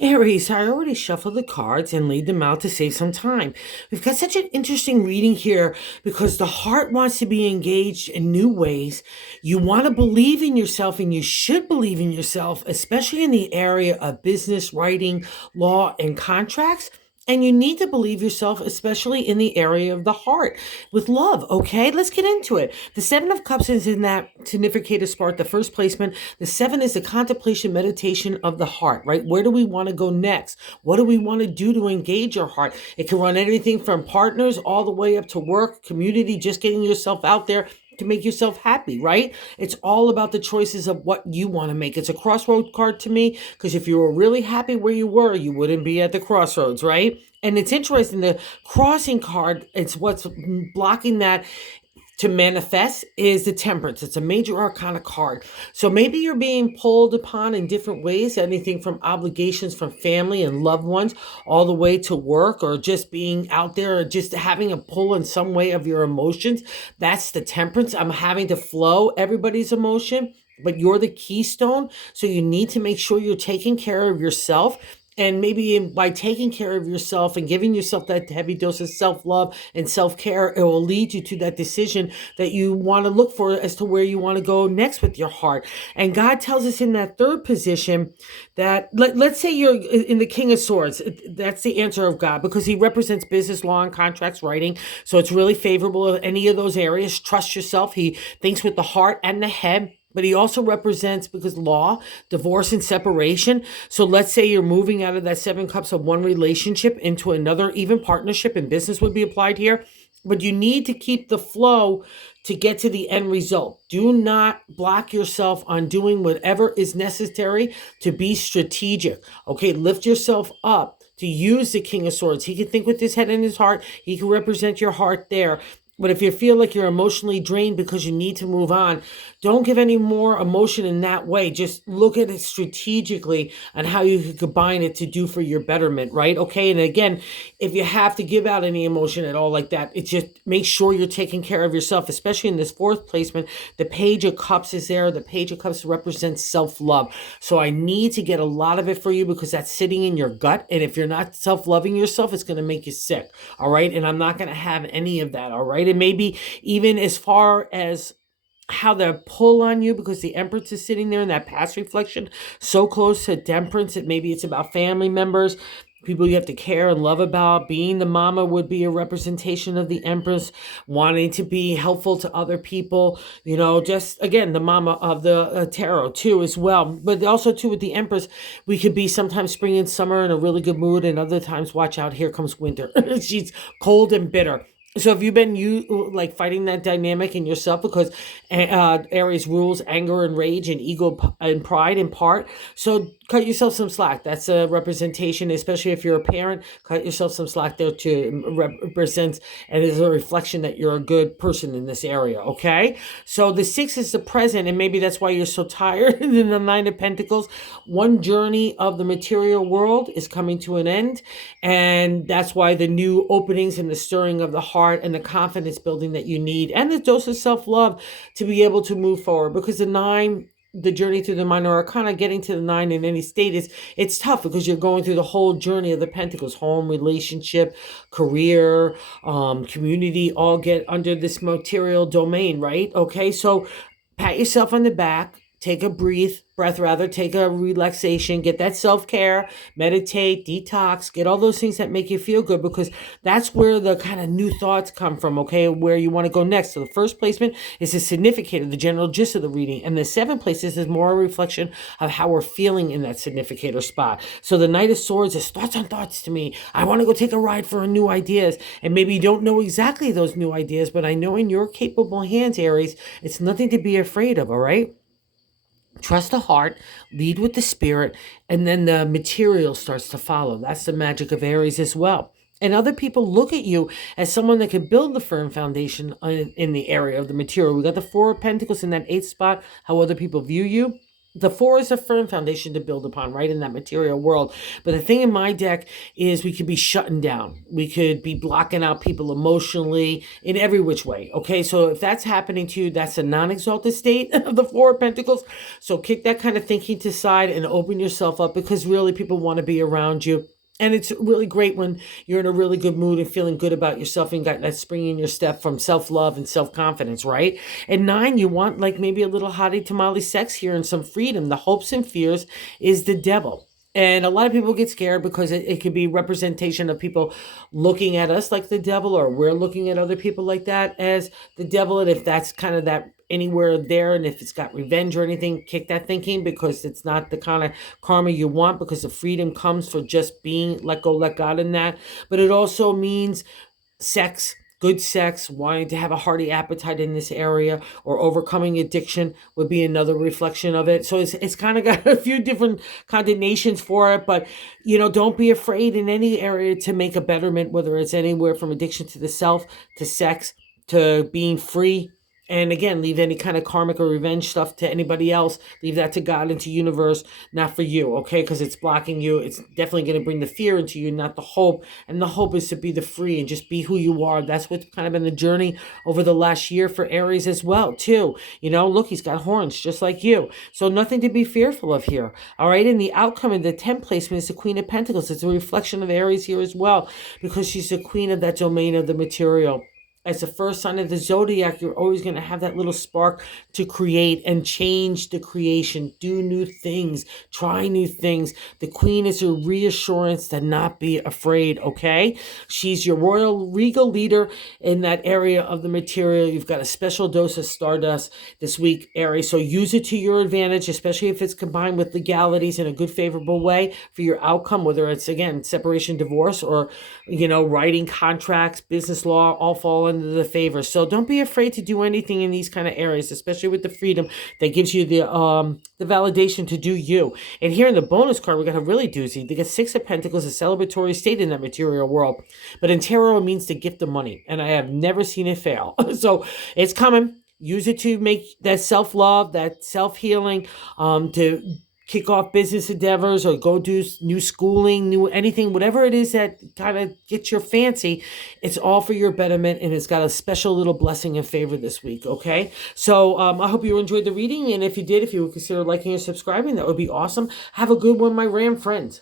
Aries, I already shuffled the cards and laid them out to save some time. We've got such an interesting reading here because the heart wants to be engaged in new ways. You want to believe in yourself, and you should believe in yourself, especially in the area of business, writing, law, and contracts. And you need to believe yourself, especially in the area of the heart with love. Okay, let's get into it. The Seven of Cups is in that significator spot, the first placement. The seven is the contemplation, meditation of the heart, right? Where do we want to go next? What do we want to do to engage our heart? It can run anything from partners all the way up to work, community, just getting yourself out there to make yourself happy, right? It's all about the choices of what you want to make. It's a crossroad card to me because if you were really happy where you were, you wouldn't be at the crossroads, right? And it's interesting, the crossing card, it's what's blocking that to manifest is the temperance. It's a major arcana card. So maybe you're being pulled upon in different ways, anything from obligations from family and loved ones all the way to work, or just being out there, or just having a pull in some way of your emotions. That's the temperance. I'm having to flow everybody's emotion, but you're the keystone. So you need to make sure you're taking care of yourself. And maybe by taking care of yourself and giving yourself that heavy dose of self-love and self-care, it will lead you to that decision that you want to look for as to where you want to go next with your heart. And God tells us in that third position that, let's say you're in the King of Swords. That's the answer of God because he represents business, law, and contracts, writing. So it's really favorable in any of those areas. Trust yourself. He thinks with the heart and the head. But he also represents, because law, divorce, and separation. So let's say you're moving out of that seven cups of one relationship into another, even partnership, and business would be applied here. But you need to keep the flow to get to the end result. Do not block yourself on doing whatever is necessary to be strategic. Okay, lift yourself up to use the King of Swords. He can think with his head and his heart. He can represent your heart there. But if you feel like you're emotionally drained because you need to move on, don't give any more emotion in that way. Just look at it strategically and how you can combine it to do for your betterment, right? Okay. And again, if you have to give out any emotion at all like that, it's just make sure you're taking care of yourself, especially in this fourth placement. The Page of Cups is there. The Page of Cups represents self-love. So I need to get a lot of it for you because that's sitting in your gut. And if you're not self-loving yourself, it's going to make you sick. All right. And I'm not going to have any of that. All right. And maybe even as far as how the pull on you, because the Empress is sitting there in that past reflection so close to Temperance that maybe it's about family members, people you have to care and love about. Being the mama would be a representation of the Empress, wanting to be helpful to other people, just again the mama of the tarot too as well. But also too with the Empress, we could be sometimes spring and summer in a really good mood, and other times watch out, here comes winter. She's cold and bitter. So have you been like fighting that dynamic in yourself, because Aries rules anger and rage and ego and pride in part. So cut yourself some slack. That's a representation, especially if you're a parent. Cut yourself some slack there to represent, and is a reflection that you're a good person in this area. Okay. So the six is the present, and maybe that's why you're so tired. In the Nine of Pentacles, one journey of the material world is coming to an end, and that's why the new openings and the stirring of the heart and the confidence building that you need, and the dose of self-love to be able to move forward. Because the nine, the journey through the minor arcana, getting to the nine in any state it's tough because you're going through the whole journey of the Pentacles, home, relationship, career, community, all get under this material domain, right? Okay, so pat yourself on the back, take a take a relaxation, get that self-care, meditate, detox, get all those things that make you feel good, because that's where the kind of new thoughts come from, okay, where you want to go next. So the first placement is a significator, the general gist of the reading, and the seventh place is more a reflection of how we're feeling in that significator spot. So the Knight of Swords is thoughts on thoughts to me. I want to go take a ride for new ideas, and maybe you don't know exactly those new ideas, but I know in your capable hands, Aries, it's nothing to be afraid of, all right? Trust the heart, lead with the spirit, and then the material starts to follow. That's the magic of Aries as well. And other people look at you as someone that can build the firm foundation in the area of the material. We got the Four of Pentacles in that eighth spot, how other people view you. The four is a firm foundation to build upon, right, in that material world. But the thing in my deck is we could be shutting down. We could be blocking out people emotionally in every which way. Okay, so if that's happening to you, that's a non-exalted state of the Four of Pentacles. So kick that kind of thinking to side and open yourself up, because really people want to be around you. And it's really great when you're in a really good mood and feeling good about yourself and got that spring in your step from self-love and self-confidence, right? And nine, you want like maybe a little hottie tamale sex here and some freedom. The hopes and fears is the devil. And a lot of people get scared because it could be representation of people looking at us like the devil, or we're looking at other people like that as the devil. And if that's kind of that anywhere there, and if it's got revenge or anything, kick that thinking, because it's not the kind of karma you want, because the freedom comes for just being let go, let God in that. But it also means sex, good sex, wanting to have a hearty appetite in this area, or overcoming addiction would be another reflection of it. So it's kind of got a few different connotations for it, but don't be afraid in any area to make a betterment, whether it's anywhere from addiction to the self, to sex, to being free. And again, leave any kind of karmic or revenge stuff to anybody else. Leave that to God and to universe, not for you, okay? Because it's blocking you. It's definitely going to bring the fear into you, not the hope. And the hope is to be the free and just be who you are. That's what's kind of been the journey over the last year for Aries as well, too. Look, he's got horns just like you. So nothing to be fearful of here, all right? And the outcome in the 10th placement is the Queen of Pentacles. It's a reflection of Aries here as well, because she's the queen of that domain of the material. As the first sign of the zodiac, you're always going to have that little spark to create and change the creation, do new things, try new things. The queen is a reassurance to not be afraid, okay? She's your royal regal leader in that area of the material. You've got a special dose of stardust this week, Aries, so use it to your advantage, especially if it's combined with legalities in a good, favorable way for your outcome, whether it's, again, separation, divorce, or, writing contracts, business law, all fall into the favor. So don't be afraid to do anything in these kind of areas, especially with the freedom that gives you the validation to do you. And here in the bonus card, we got a really doozy. They got Six of Pentacles, a celebratory state in that material world. But in tarot, it means the gift of money. And I have never seen it fail. So it's coming. Use it to make that self-love, that self-healing, to kick off business endeavors, or go do new schooling, new anything, whatever it is that kind of gets your fancy. It's all for your betterment, and it's got a special little blessing and favor this week, okay? So I hope you enjoyed the reading, and if you did, if you would consider liking and subscribing, that would be awesome. Have a good one, my Ram friends.